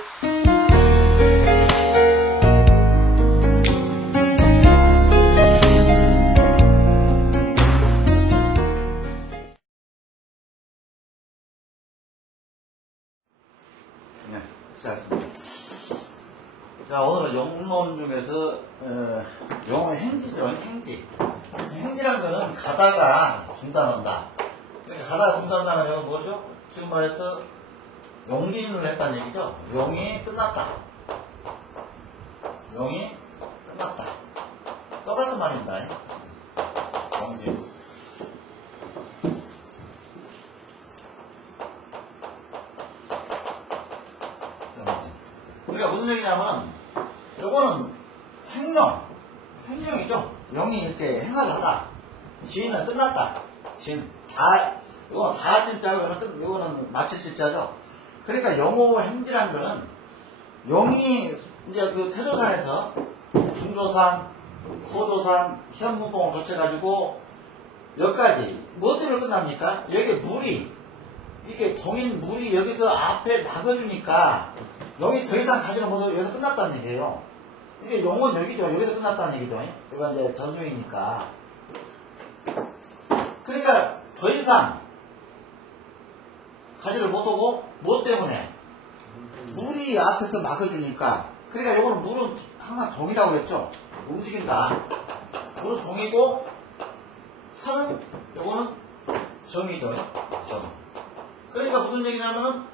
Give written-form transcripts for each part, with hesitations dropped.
네, 시작하겠습니다. 자, 오늘은 영문 중에서 영어 행지죠. 행지란 거는 가다가 중단한다. 그러니까 가다가 중단한다는 건 뭐죠? 지금 말해서 용기인을 했다는 얘기죠. 용이 끝났다. 용이 끝났다. 똑같은 말입니다. 용기. 우리가 무슨 얘기냐면, 요거는 행령이죠. 용이 이렇게 행하를 하다. 지인은 끝났다. 이거는 다진자고, 이거는 마칠실자죠. 그러니까 영어 행지라는 거는, 용이 이제 그 태조산에서 중조산, 소조산, 현무봉을 거쳐가지고, 여기까지, 뭐들을 끝납니까? 여기 물이, 이게 동인 물이 여기서 앞에 막아주니까, 여기 더 이상 가지는 못하고 여기서 끝났다는 얘기예요. 이게 용은 여기죠. 여기서 끝났다는 얘기죠. 이건 이제 전수이니까. 그러니까 더 이상 가지를 못하고 뭐 때문에? 물이 앞에서 막아주니까. 그러니까 이거는 물은 항상 동이라고 그랬죠. 움직인다. 물은 동이고 산은 이거는 정이죠. 정. 그러니까 무슨 얘기냐면은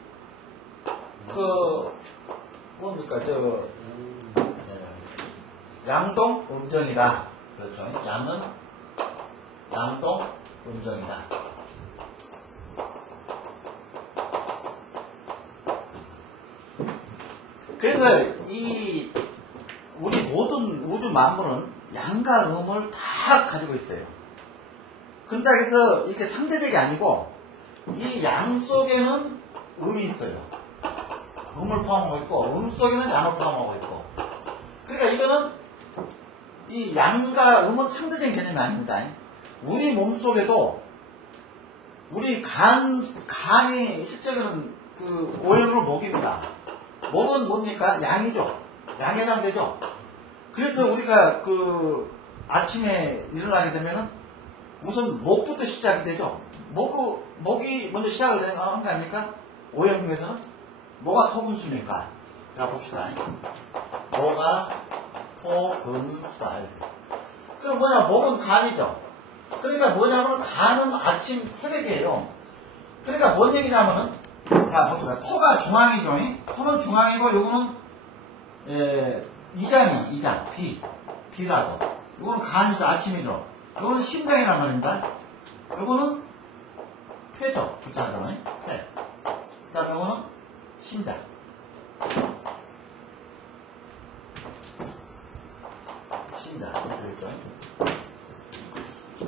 뭡니까, 양동 음정이다. 그렇죠. 양은 양동 음정이다. 그래서 우리 모든 우주 만물은 양과 음을 다 가지고 있어요. 근데 여기서 이게 상대적이 아니고, 이 양 속에는 음이 있어요. 음을 포함하고 있고, 음 속에는 양을 포함하고 있고. 그러니까 이거는 이 양과 음은 상대적인 개념이 아닙니다. 우리 몸 속에도 우리 간이 실제로는 그 오행으로 목입니다. 목은 뭡니까? 양이죠. 양에 해당되죠. 그래서 우리가 그 아침에 일어나게 되면은 우선 목부터 시작이 되죠. 목이 먼저 시작을 되는 거 아닙니까? 오행 중에서는 뭐가 토금수입니까? 자, 봅시다. 뭐가 토금수다. 그럼 뭐냐? 목은 간이죠. 그러니까 뭐냐면 간은 아침 새벽이에요. 그러니까 뭔 얘기냐면은, 자, 봅시다. 토가 중앙이죠. 토는 중앙이고, 요거는 이장, 비라고. 요거는 간이죠. 아침이죠. 요거는 심장이란 말입니다. 요거는 폐죠. 붙잡으면 폐. 그 다음에 요거는 심장. 그랬죠.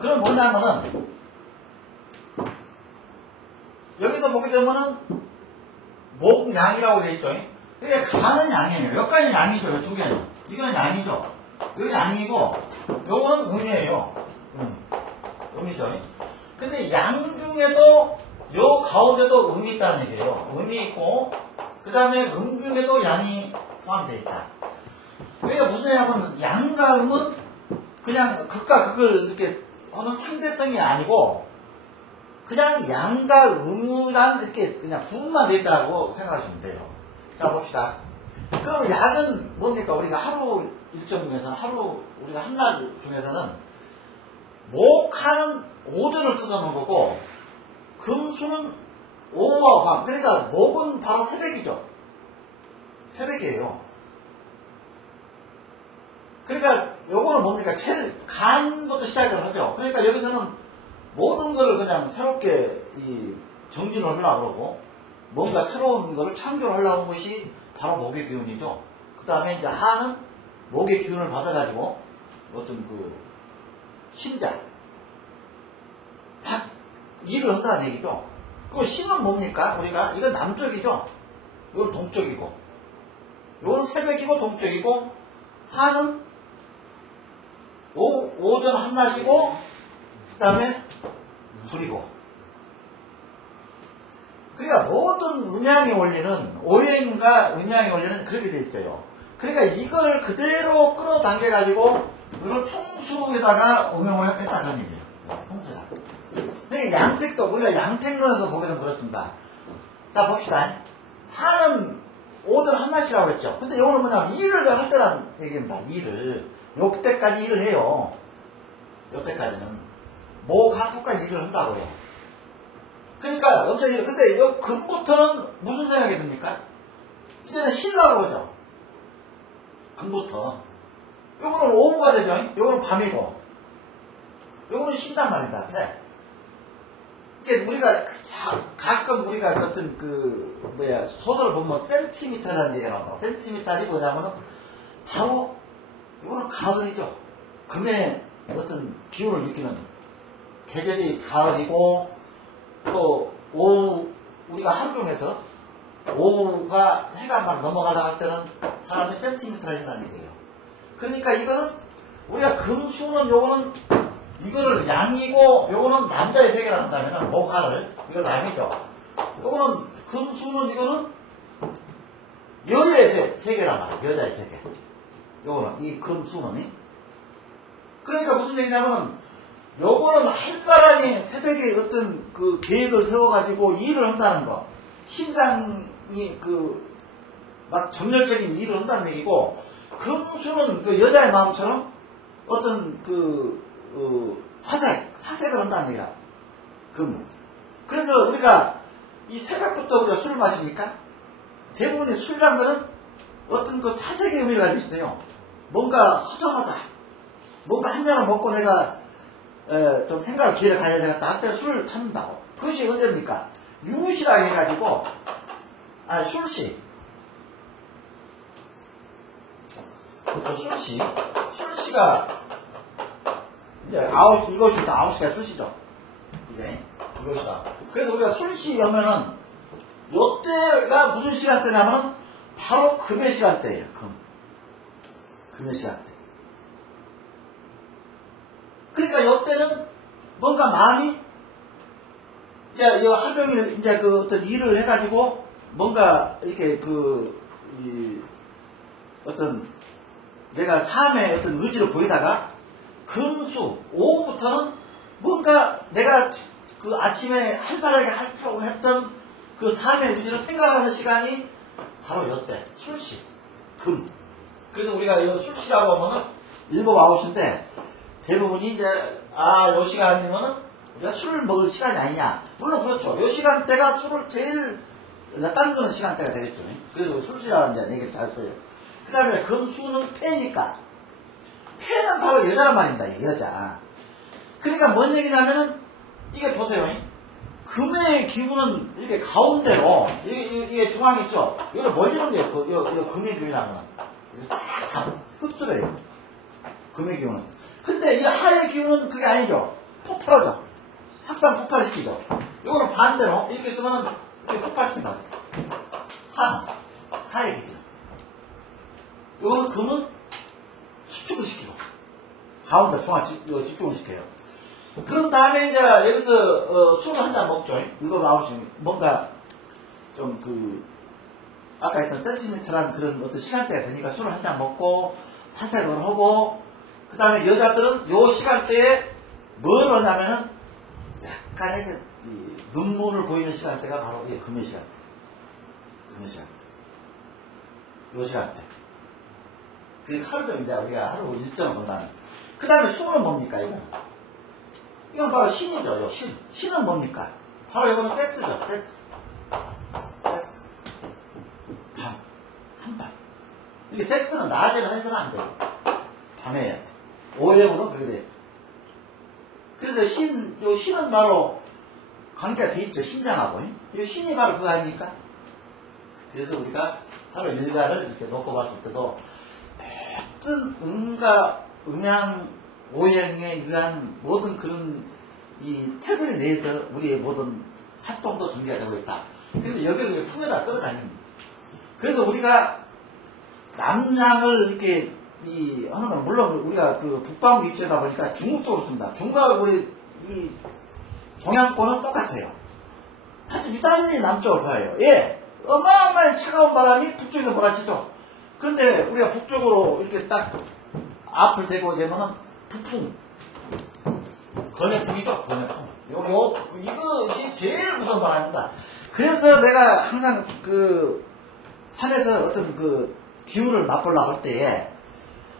그럼 뭐냐면은, 여기서 보게 되면은, 목양이라고 되어있죠. 그러니까 간은 양이에요. 여기까지는 양이죠. 이 두 개는. 이거는 양이죠. 여기 양이고, 요거는 음이에요. 음이죠. 근데 양 중에도, 요 가운데도 음이 있다는 얘기예요. 음이 있고, 그 다음에 음 중에도 양이 포함되어 있다. 그러니까 무슨 얘기냐면, 양과 음은 그냥 극과 극을 이렇게 하는 상대성이 아니고, 그냥 양과 음이란 이렇게 그냥 구분만 되어 있다고 생각하시면 돼요. 자, 봅시다. 그럼 약은 뭡니까? 우리가 하루 일정 중에서는, 우리가 한날 중에서는, 목하는 오전을 뜯어놓은 거고, 금수는 오후와 밤. 그러니까 목은 바로 새벽이죠. 새벽이에요. 그러니까 요거는 뭡니까? 간부터 시작을 하죠. 그러니까 여기서는 모든 걸 그냥 새롭게 정진을 하려고 그러고, 뭔가 새로운 거를 창조를 하려고 하는 것이 바로 목의 기운이죠. 그 다음에 이제 하는 목의 기운을 받아가지고 어떤 심장, 일을 한다는 얘기죠. 그 신은 뭡니까? 우리가 이건 남쪽이죠. 이건 동쪽이고, 이건 새벽이고 동쪽이고, 하는 오전 한낮이고, 그 다음에 불이고. 그러니까 모든 음양의 원리는, 오행과 음양의 원리는 그렇게 돼 있어요. 그러니까 이걸 그대로 끌어당겨가지고, 이걸 풍수에다가 응용을 했다는 얘기예요. 풍수에다가. 그러니까 양택도, 우리가 양택론에서 보게 되면 그렇습니다. 자, 봅시다. 하는 오들 한마디라고 했죠. 근데 이거는 뭐냐면, 일을 할 때란 얘기입니다. 일을. 요때까지 일을 해요. 요때까지는. 뭐가 똑같이 일을 한다고요. 그러니까, 여기서 일, 근데 요 금부터는 무슨 생각이 듭니까? 이제는 신라고 하죠. 금부터. 요거는 오후가 되죠. 요거는 밤이고. 요거는 쉰단 말입니다. 근데, 이게 우리가, 가끔 우리가 어떤 소설을 보면 센티미터라는 얘기가 나온다. 센티미터이 뭐냐면은, 바로, 이거는 가을이죠. 금의 어떤 기운을 느끼는, 계절이 가을이고, 또, 오후, 우리가 하루 중에서, 오후가 해가 막 넘어가려고 할 때는 사람이 센티미터를 한다는 얘기예요. 그러니까 이거는, 우리가 금수는 요거는, 이거를 양이고, 요거는 남자의 세계를 한다면, 목화를, 이거 남이죠. 요거는, 금수는 이거는, 여자의 세계란 말이에요. 여자의 세계. 요거는, 이 금수는. 그러니까 무슨 얘기냐면, 요거는 활발하게 새벽에 어떤 그 계획을 세워가지고 일을 한다는 거. 심장이 막 정열적인 일을 한다는 얘기고, 금수는 그 여자의 마음처럼 어떤 사색을 한다는 얘기야. 그래서 우리가 이 새벽부터 우리가 술을 마십니까? 대부분의 술이란 거는 어떤 그 사색의 의미를 가지고 있어요. 뭔가 허전하다. 뭔가 한 잔을 먹고 내가 좀 생각을 기회를 가져야 되겠다 할 때 술을 찾는다고. 그것이 언제입니까? 유시라 해가지고, 술시. 술시가, 이제 이것이 9시가 술시죠. 이제, 이것이다. 그래서 우리가 술시 하면은, 요때가 무슨 시간대냐면은, 바로 금의 시간대예요, 금의 시간대. 그러니까 요때는 뭔가 마음이 하루 종일 이제 어떤 일을 해가지고 뭔가 이렇게 어떤 내가 삶의 어떤 의지를 보이다가 금수 오후부터는 뭔가 내가 그 아침에 활발하게 하려고 했던 그 삶의 의지를 생각하는 시간이 바로 요때 술시 금. 그래서 우리가 이 술시라고 하면은 7, 9시인데 대부분이 이제, 요 시간이면은, 우리가 술을 먹을 시간이 아니냐. 물론 그렇죠. 요 시간대가 술을 제일, 딴거는 시간대가 되겠죠. 그래서 술시라는 이제 얘기를 잘 써요. 그 다음에 금수는 패니까. 패는 바로 여자란 말입니다. 여자. 그러니까 뭔 얘기냐면은, 이게 보세요. 금의 기운은 이렇게 가운데로, 이게 중앙 있죠? 이걸 멀리는 게, 이거 금의 기운이라는 거는. 싹 다 흡수가 돼요. 금의 기운은. 근데 이 하의 기운은 그게 아니죠. 폭발하죠. 확산 폭발시키죠. 이거는 반대로 이렇게 쓰면은 이렇게 폭발시킨다. 하의 기운. 이거는 금은 수축을 시키고 가운데 중앙 집중을 시켜요. 그런 다음에 이제 여기서 술을 한 잔 먹죠. 이거 나오시면 뭔가 좀 아까 했던 센티미터라는 그런 어떤 시간대가 되니까 술을 한 잔 먹고 사색을 하고 그 다음에 여자들은 요 시간대에 뭘 하냐면은 약간의 눈물을 보이는 시간대가 바로 금의 시간대. 금의 시간대. 요 시간대. 그러니까 하루 종일 이제 우리가 하루 일정을 본다는. 그 다음에 술은 뭡니까, 이건? 이건 바로 신이죠, 요 신. 신은 뭡니까? 바로 이거는 섹스죠, 섹스. 밤. 한밤. 이게 섹스는 낮에는 해서는 안 돼요. 밤에 해야 돼. 오행으로 그렇게 돼 있어. 그래서 요 신은 바로 관계가 돼 있죠. 신장하고. 이 신이 바로 그거 아닙니까? 그래서 우리가 하루 일가를 이렇게 놓고 봤을 때도 모든 음과 음양, 오행에 의한 모든 그런 이 테두리 내에서 우리의 모든 활동도 전개가 되고 있다. 그런데 여기를 품에다 끌어다닙니다. 그래서 우리가 남양을 이렇게 하는 건 물론 우리가 북방 위치다 보니까 중국 쪽으로 씁니다. 중국하고 우리 이 동양권은 똑같아요. 아주 유달리 남쪽을 봐요. 예, 어마어마한 차가운 바람이 북쪽에서 몰아치죠. 그런데 우리가 북쪽으로 이렇게 딱 앞을 대고 되면은 북풍, 건해풍이죠, 건해풍. 이것이 제일 무서운 바람입니다. 그래서 내가 항상 그 산에서 어떤 그 기후를 맛보려고 할 때에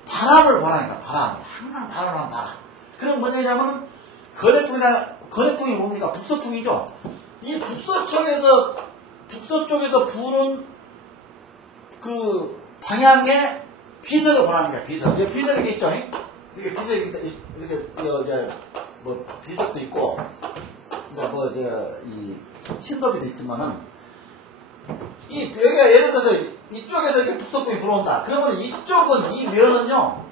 바람을 보라니까, 바람. 항상 바람만 봐라. 그럼 뭐냐면 건해풍이 뭡니까? 북서풍이죠. 이 북서쪽에서 부는 그 방향의 비서를 보랍니다. 비서. 비서 이렇게 있죠. 이렇게 비서 이렇게 뭐 비석도 있고, 이 신도비도 있지만은 여기가 예를 들어서 이쪽에서 이렇게 북서풍이 불어온다. 그러면 이쪽은 이 면은요.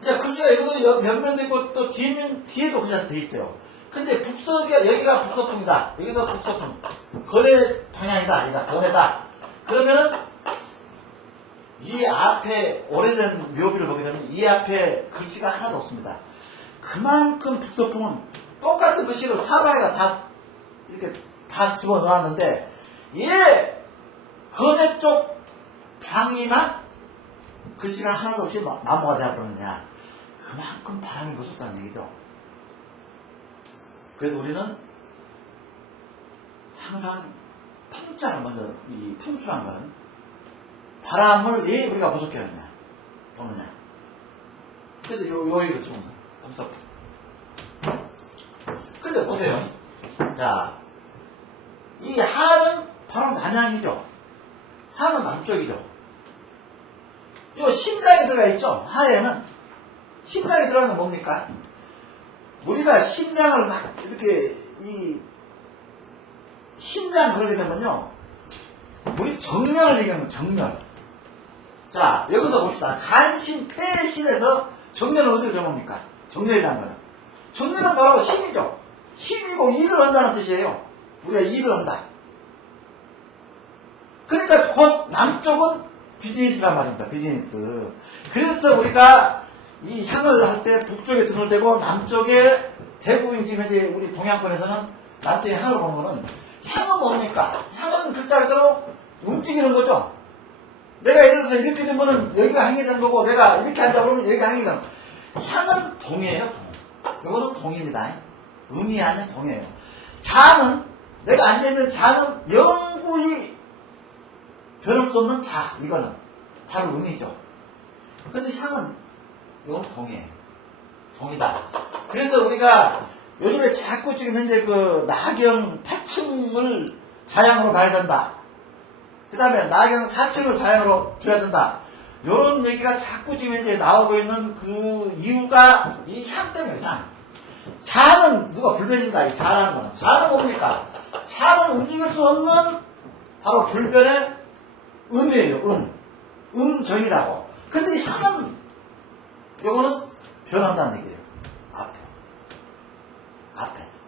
그냥 글씨가 이거 몇 면도 있고 또 뒤에도 글씨가 돼 있어요. 근데 여기가 북서풍이다. 여기서 북서풍. 거래 방향이다. 아니다. 거래다. 그러면은 이 앞에 오래된 묘비를 보게 되면 이 앞에 글씨가 하나도 없습니다. 그만큼 북서풍은 똑같은 글씨를 사방에다 다 이렇게 다 집어넣었는데 거래 쪽 방이만 글씨가 하나도 없이 나무가 되어버렸느냐. 그만큼 바람이 무섭다는 얘기죠. 그래서 우리는 항상 풍자를 먼저, 이 풍수란 거는 바람을 왜 우리가 무섭게 하느냐, 보느냐. 그래서 요 얘기를 좀 무섭게. 근데 보세요. 자, 이 하는 바로 남양이죠. 하는 남쪽이죠. 요 심장이 들어가 있죠. 하에는 심장이 들어가는 건 뭡니까? 우리가 심장을 막 이렇게 심장 그러게 되면요, 우리 정면을 얘기하면 정면. 자, 여기서 봅시다. 간신, 폐신에서 정면을 어디로 정합니까? 정면이라는 거는. 정면은 바로 힘이죠. 힘이고 일을 한다는 뜻이에요. 우리가 일을 한다. 그러니까 곧 남쪽은 비즈니스란 말입니다. 비즈니스. 그래서 우리가 이 향을 할 때 북쪽에 등을 대고 남쪽에 대부분 지금 현재 우리 동양권에서는 남쪽에 향을 보는 거는, 향은 뭡니까? 향은 글자 그대로 움직이는 거죠. 내가 예를 들어서 이렇게 되면은 여기가 향이 되는 거고, 내가 이렇게 앉아 보면 여기가 향이 되는 거고. 향은 동이에요, 동. 이거는 동입니다. 음이 아닌 동이에요. 자는, 내가 앉아있는 자는 영구히 변할 수 없는 자, 이거는 바로 음이죠. 근데 향은 이건 동이에요. 동이다. 그래서 우리가 요즘에 자꾸 지금 현재 그 나경 8층을 자양으로 봐야 된다. 그 다음에 나경 4층을 자양으로 줘야 된다. 이런 얘기가 자꾸 지금 현재 나오고 있는 그 이유가 이 향 때문에, 향. 자는 누가 불변인다. 이 자라는 거는. 자는 뭡니까? 자는 움직일 수 없는 바로 불변의 음이에요. 음정이라고. 근데 향은 요거는 변한다는 얘기예요. 앞에서.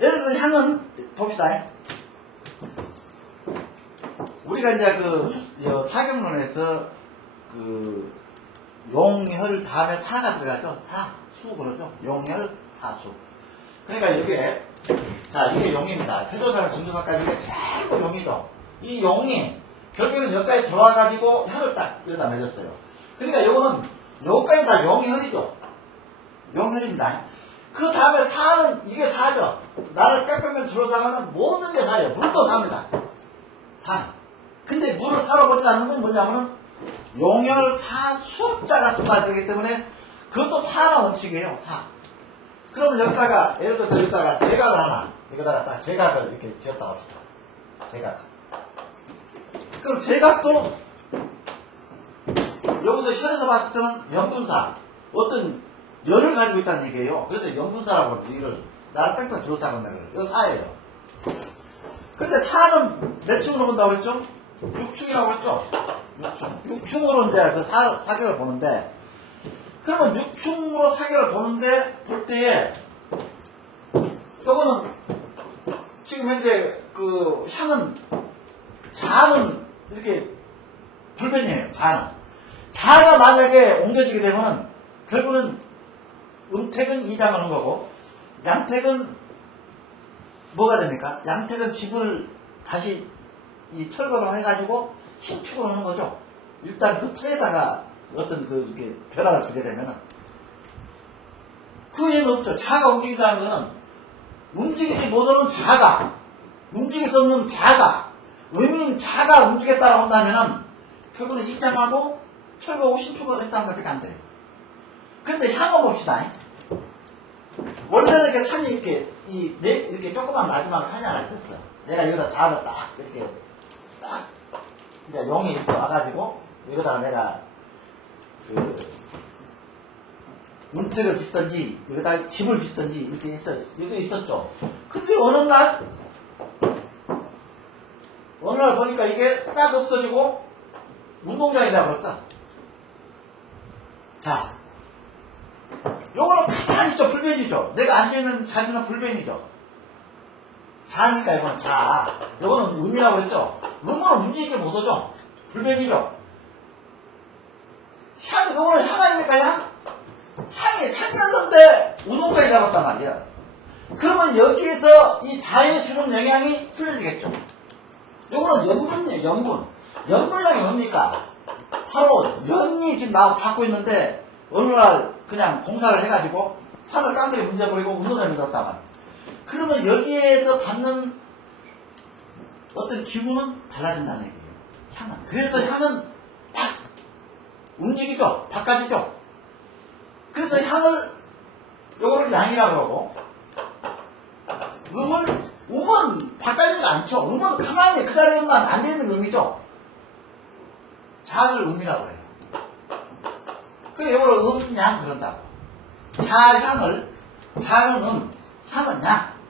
예를 들어서 향은 봅시다. 우리가 이제 그 사경론에서 그 용혈 다음에 사가 들어가죠. 수 그러죠. 용혈, 사수. 그러니까 이게, 자, 이게 용입니다. 태조사랑 증조사까지 이게 전부 용이죠. 이 용이 결국에는 여기까지 들어와가지고 혈을 딱 여기다 맺었어요. 그러니까 요거는 여기까지 다 용혈이죠. 용혈입니다. 그 다음에 사는, 이게 사죠. 나를 빽빽하게 들어서가면 모든 게 사예요. 물도 삽니다. 사. 근데 물을 사러 보지 않는 건 뭐냐면은 용혈, 사, 수자가 들어가기 때문에 그것도 사나 원칙이에요. 사. 그럼 여기다가, 예를 들어서 여기다가 제각을 하나, 여기다가 딱 제각을 이렇게 지었다고 합시다. 제각. 그럼 제각도 여기서 혈에서 봤을 때는 염분사, 어떤 열을 가지고 있다는 얘기예요. 그래서 염분사라고 하죠. 이걸 나를 뺑뺑 들어싸고 한다 그래요. 이거 사예요. 근데 사는 몇 층으로 본다고 그랬죠? 6층이라고 그랬죠? 6층으로 이제 그 사격을 보는데, 그러면 6층으로 사격을 볼 때에, 이거는 지금 현재 그 향은, 자는 이렇게 불변이에요. 자가 만약에 옮겨지게 되면 결국은 음택은 2장 하는 거고, 양택은 뭐가 됩니까? 양택은 집을 다시 이 철거를 해가지고 신축을 하는 거죠. 일단 그 터에다가 어떤 이렇게 변화를 주게 되면은 그 얘는 없죠. 자가 움직인다는 거는 움직이지 못하는 자가, 움직일 수 없는 자가, 의미인 자가 움직였다고 한다면은 결국은 입장하고 철거하고 신축을 했다는 것밖에 안 돼요. 그런데 향후 봅시다. 원래는 이렇게 산이 이렇게 조그만 마지막 산이 하나 있었어. 내가 여기다 자를 딱 이렇게 딱 이제 용이 이렇게 와가지고 여기다가 내가 문턱을 짓든지 여기다 집을 짓든지 이렇게 이거 있었죠. 근데 어느 날 보니까 이게 딱 없어지고 운동장이 되어버렸어. 자, 요거는 가만히 있죠. 불변이죠. 내가 앉아있는 자리는 불변이죠. 자니까 이건 자. 요거는 음이라고 그랬죠. 음은 움직이지 못하죠. 불변이죠. 요거는 향 아닙니까, 향? 상이었는데 운동장이 잡았단 말이야. 그러면 여기에서 이 자에 주는 영향이 틀려지겠죠. 요거는 염분이에요, 염분. 염분량이 뭡니까? 바로 연이 지금 나하고 닿고 있는데 어느 날 그냥 공사를 해가지고 산을 깡그리 문져버리고 운동장이 들었단 말이야. 그러면 여기에서 받는 어떤 기분은 달라진다는 얘기예요. 향은. 그래서 향은 막 움직이죠. 바꿔지죠. 그래서 향을 요거를 양이라고 그러고 음은 바꿔지지가 않죠. 음은 가만히 그 자리에만 앉아있는 음이죠. 자를 음이라고 해요. 그래 요거를 음, 양 그런다고. 자향은 음, 향은 양.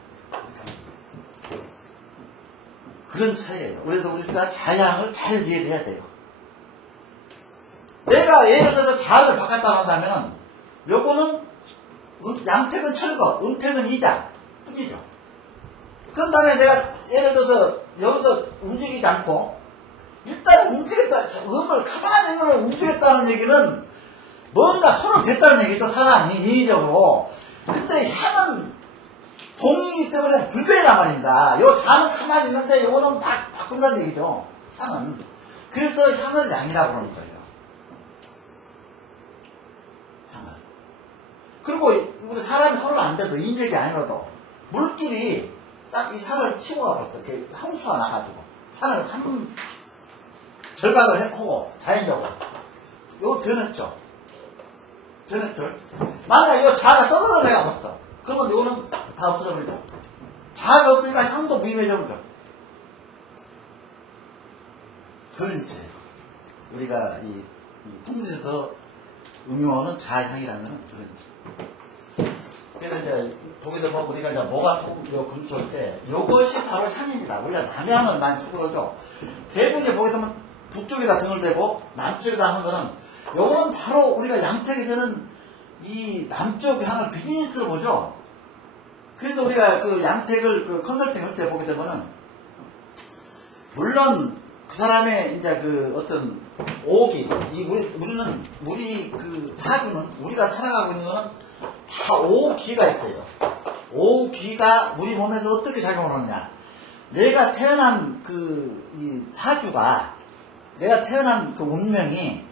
그런 차이예요. 그래서 우리가 자향을 잘 이해해야 돼요. 내가 예를 들어서 자를 바꿨다 한다면 요거는 양택은 철거, 음택은 이장 뿐이죠. 그런 다음에 내가 예를 들어서 여기서 움직이지 않고 일단 움직였다, 음을 가만히 있는 걸 움직였다는 얘기는 뭔가 손을 댔다는 얘기죠. 사람이 인위적으로. 근데 향은 동이기 때문에 불변이란 말입니다. 요 자는 가만히 있는데 요거는 막 바꾼다는 얘기죠. 향은. 그래서 향을 양이라고 그러는 거예요. 향을. 그리고 우리 사람이 서로 안 돼도 인적이 아니라도 물길이 딱 이 산을 치고 가버렸어. 항수가 나가지고 산을 한 절각을 해보고 자연적으로 요거 변했죠. 만약 이 자가 떠들어 내가 봤어. 그러면 이거는 다 없어져버리죠. 자가 없으니까 향도 무의미해져버리죠. 그런 이제 우리가 이 풍수에서 응용하는 자향이라는 건 그런 이제. 그래서 이제 독일에 보면 우리가 이제 뭐가 금수할 때 이것이 바로 향입니다. 우리가 남향을 많이 추구하죠. 대부분 보게 되면 북쪽에다 등을 대고 남쪽에다 하는 거는 요거는 바로 우리가 양택에서는 이 남쪽 향을 비즈니스로 보죠. 그래서 우리가 그 양택을 그 컨설팅 할 때 보게 되면은 물론 그 사람의 이제 그 어떤 오기 우리 그 사주는 우리가 살아가고 있는 거는 다 오기가 있어요. 오기가 우리 몸에서 어떻게 작용을 하느냐. 내가 태어난 이 사주가 내가 태어난 그 운명이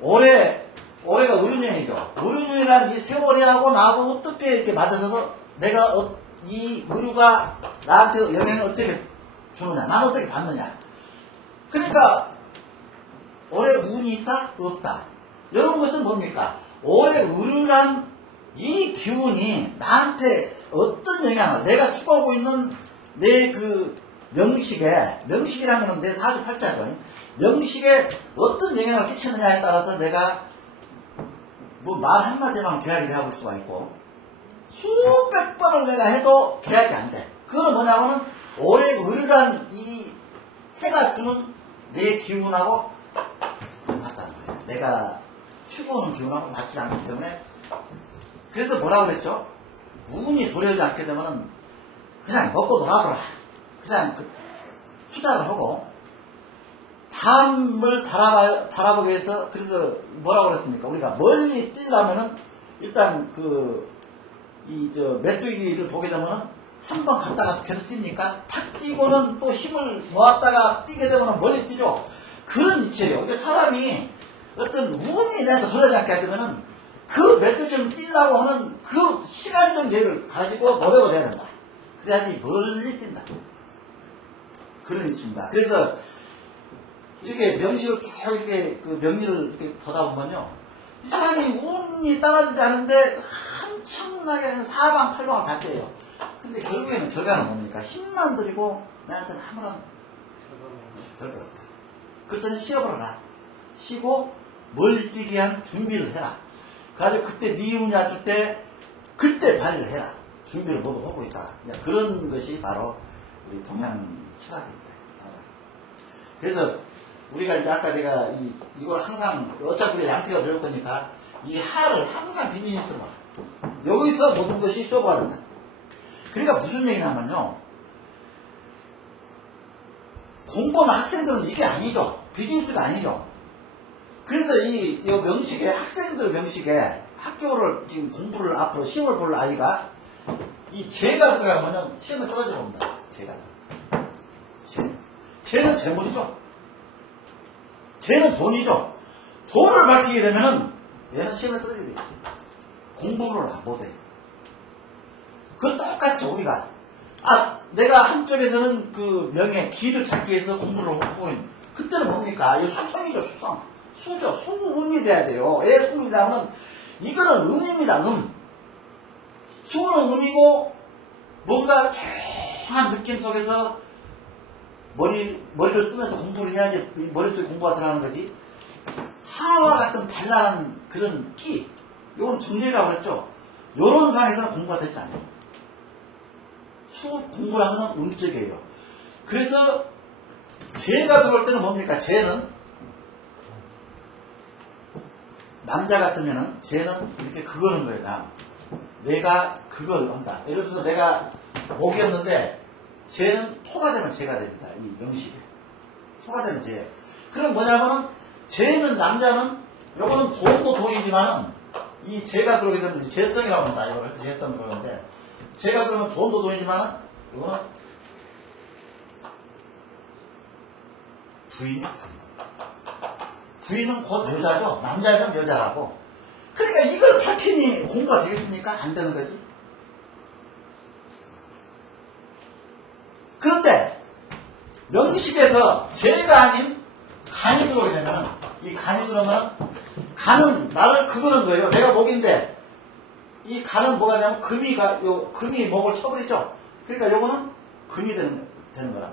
올해가 의륜년이죠. 의륜년이란 이 세월이하고 나하고 어떻게 이렇게 맞아서서 내가 이 의류가 나한테 영향을 어떻게 주느냐, 나는 어떻게 받느냐. 그러니까 올해 운이 있다? 없다. 이런 것은 뭡니까? 올해 의류란 이 기운이 나한테 어떤 영향을 내가 추구하고 있는 내 그 명식이라는 건 내 사주 팔자죠. 명식에 어떤 영향을 끼치느냐에 따라서 내가 뭐 말 한마디만 계약이 되어볼 수가 있고 수백 번을 내가 해도 계약이 안 돼. 그건 뭐냐면은 올해 의류란 이 해가 주는 내 기운하고 안 맞다는 거예요. 내가 추구하는 기운하고 맞지 않기 때문에. 그래서 뭐라고 그랬죠? 운이 도래하지 않게 되면은 그냥 먹고 놀아보라. 그냥 투자를 하고 다음을 바라보기 위해서. 그래서 뭐라고 그랬습니까? 우리가 멀리 뛰려면은 일단 메뚜기를 보게 되면은 한 번 갔다가 계속 뜁니까? 탁 뛰고는 또 힘을 모았다가 뛰게 되면 멀리 뛰죠. 그런 위치예요. 그러니까 사람이 어떤 운이 내한테 돌아지 않게 하려면은 그 몇 점 뛰려고 하는 그 시간적 여유를 가지고 노력을 해야 된다. 그래야지 멀리 뛴다. 그런 위치입니다. 그래서 이렇게 명식을 쭉 이렇게 그 명리를 이렇게 보다 보면요. 이 사람이 운이 따라주지 않은데 엄청나게 사방팔방을 다 뛰어요. 근데 결국에는 결과는 뭡니까? 힘만 들이고 나한테는 아무런 결과가 없다. 그랬더니 쉬어버려라. 쉬고 멀리 뛰기 위한 준비를 해라. 그래가지고 그때 네 운이 왔을 때 그때 발휘를 해라. 준비를 모두 하고 있다. 그런 것이 바로 우리 동양 철학입니다. 그래서 우리가 이제 아까 내가 이걸 항상 어차피 우리가 양태가 배울 거니까 이 하를 항상 비즈니스로 여기서 모든 것이 쇼부가 된다. 그러니까 무슨 얘기냐면요. 공부하는 학생들은 이게 아니죠. 비즈니스가 아니죠. 그래서 이 명식에 학생들 명식에 학교를 지금 공부를 앞으로 시험을 볼 아이가 이 재가 들어가면은 시험에 떨어져 봅니다. 재가. 재는 재물이죠. 재는 돈이죠. 돈을 밝히게 되면은 얘는 시험에 떨어지게 돼 있어요. 공부를 못해요. 그 똑같이 우리가 내가 한쪽에서는 그 명예, 기를 찾기 위해서 공부를 하고 있는 그때는 뭡니까? 이거 수성이죠, 수성. 수죠. 수운이 돼야 돼요. 왜 수운이라면 이거는 음입니다, 수는 음이고 뭔가 조용한 느낌 속에서 머리를 쓰면서 공부를 해야지 머릿속에 공부가 들어가는 거지. 하와 같은 발랄한 그런 끼, 이건 정리라고 그랬죠. 요런 상황에서는 공부가 되지 않아요. 공부라는 건 음적이에요. 그래서 재가 들어올 때는 뭡니까? 재는 남자 같으면은 재는 이렇게 그거는 거예요. 내가 그걸 한다. 예를 들어서 내가 목이었는데 재는 토가 되면 재가 됩니다. 이 명식에 토가 되면 재. 그럼 뭐냐면은 재는 남자는 요거는 돈도 돈이지만은 이 재가 들어오게 되면 재성이라고 합니다. 이거를 재성 그러는데 재가 들어오면 돈도 돈이지만은 이거는 부인은 곧 여자죠. 남자에서는 여자라고. 그러니까 이걸 밝히니 공부가 되겠습니까? 안 되는 거지. 그런데 명식에서 재가 아닌 간이 들어오게 되면 이 간이 들어오면 간은 나를 그거는 거예요. 내가 목인데 이 간은 뭐가냐면 금이 목을 쳐버리죠. 그러니까 요거는 금이 되는 거라.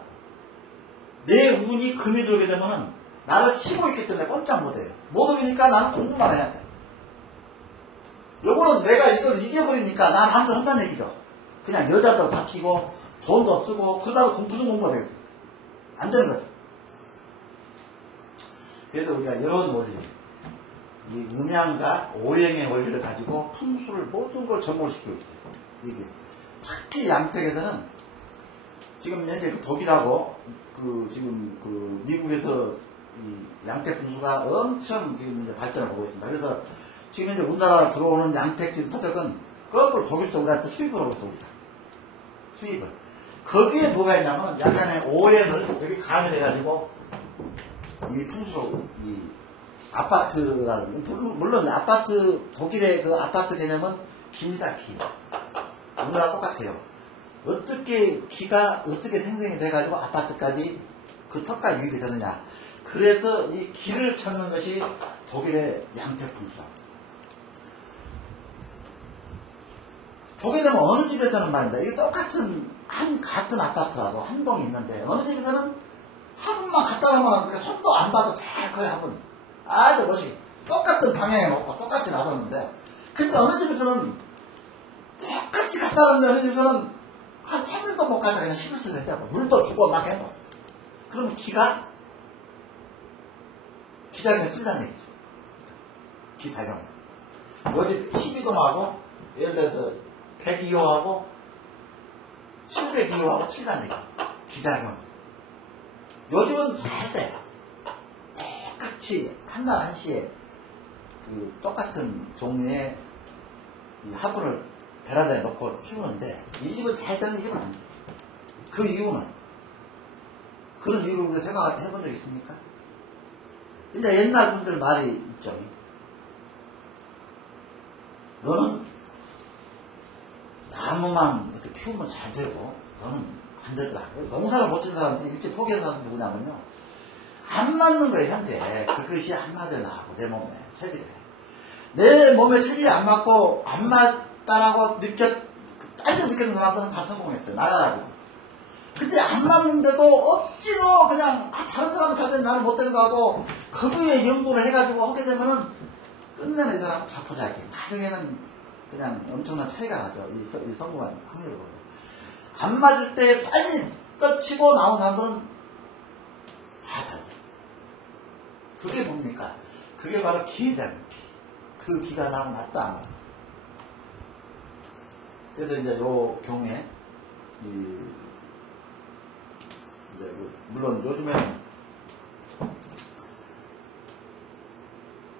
내 운이 금이 들어오게 되면은 나를 치고 있기 때문에 꼼짝 못해요. 못 오니까 나는 공부만 해야 돼. 요거는 내가 이걸 이겨버리니까 난 아무튼 한다는 얘기죠. 그냥 여자도 바뀌고 돈도 쓰고 그러다가 무슨 공부가 되겠어요. 안 되는 거죠. 그래서 우리가 이런 원리, 이 음양과 오행의 원리를 가지고 풍수를 모든 걸 접목시키고 있어요. 이게 특히 양택에서는 지금 현재 독일하고 지금 미국에서 이 양택 분수가 엄청 지금 이제 발전을 보고 있습니다. 그래서 지금 이제 우리나라 들어오는 양택 서적은 거꾸로 독일서 우리한테 수입을 하고 있습니다. 수입을. 거기에 뭐가 있냐면 약간의 오행을 여기 가미해가지고 이 풍수, 이 아파트라는, 물론 아파트, 독일의 그 아파트 개념은 기입니다, 기. 우리나라 똑같아요. 어떻게 기가 어떻게 생성이 돼가지고 아파트까지 그 턱과 유입이 되느냐. 그래서 이 기를 찾는 것이 독일의 양택풍수. 보게 되면 어느 집에서는 말입니다. 이게 똑같은 같은 아파트라도 한 동이 있는데 어느 집에서는 한 분만 갖다 놓으면 손도 안 봐도 잘 커요. 한 분. 아주 멋있게 똑같은 방향에 놓고 똑같이 놔뒀는데 근데 어느 집에서는 똑같이 갖다 놓는데 어느 집에서는 한 3일도 못 가서 그냥 시들시들 해요. 물도 주고 막 해도. 그럼 기가 기작용에 쓸다는 얘기죠. 기작용. 어디 12도하고 예를 들어서 102호하고 702호하고 틀리다는 얘기죠. 기작용. 요즘은 잘 돼. 똑같이 한날 한시에 그 똑같은 종류의 화분을 베란다에 넣고 키우는데 이 집은 잘 되는 집은 아니에요. 그 이유는 그런 이유로 우리가 생각을 해본 적 있습니까? 이제 옛날 분들 말이 있죠. 너는 나무만 이렇게 키우면 잘 되고 너는 안 되더라. 농사를 못 치는 사람들이 일찍 포기하는 사람들이 누구냐면요. 안 맞는 거예요, 현재. 그것이 안 맞아 나하고 내 몸에 체질에. 내 몸에 체질이 안 맞고 안 맞다라고 빨리 느끼는 사람들은 다 성공했어요. 나가라고. 근데 안 맞는데도 억지로 그냥 다른 사람 잘 되는 나는 못 되는 거 하고 거기에 연구를 해가지고 하게 되면은 끝내는 이 사람은 자포자기. 나중에는 그냥 엄청난 차이가 나죠. 이 성공한 확률을 보면. 안 맞을 때 빨리 떠치고 나온 사람들은 다 잘 돼요. 그게 뭡니까? 그게 바로 기회잖아요. 그 기가 나면 맞다 안 맞다. 그래서 이제 요 경우에 물론 요즘에는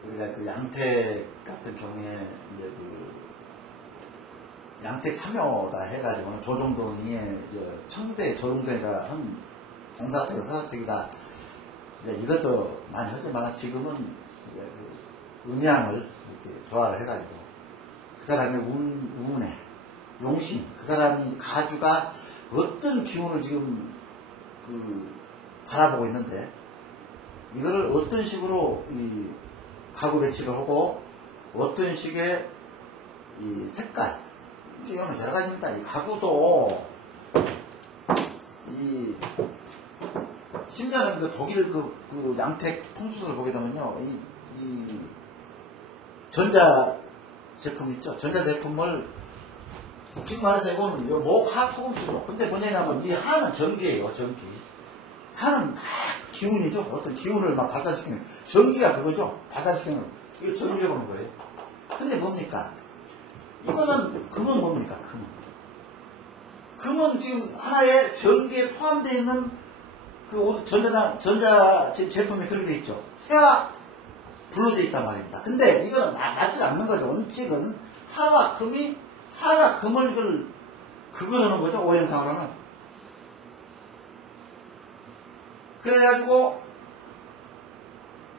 우리가 그 양택 같은 경우에 이제 그 양택 참여다 해가지고는 조정동이 청대 조정동이가 한 공사택 사사택이다 이것도 많이 하지만 지금은 음양을 이렇게 조화를 해가지고 그 사람의 운에 용신 그 사람이 가주가 어떤 기운을 지금 바라보고 있는데 이거를 어떤 식으로 이 가구 배치를 하고 어떤 식의 이 색깔 이거는 여러 가지입니다. 이 가구도 이 심지어는 그 독일 그 양택 통수소를 보게 되면요 이 전자 제품 있죠. 전자 제품을 지금 말해서 이거는 목하 토금수로 근데 뭐냐면 이 하는 전기예요. 전기. 하는 기운이죠. 어떤 기운을 막 발산시키는 전기가 그거죠. 발산시키는 이거 전기를 보는 거예요. 근데 뭡니까? 이거는 금은 뭡니까? 금은 지금 하나의 전기에 포함되어 있는 그 전자 제품이 그렇게 되어 있죠. 새와 불로 되어 있단 말입니다. 근데 이거는 맞지 않는 거죠. 원칙은 하와 금을 그거라는 거죠. 오행상으로는. 그래가지고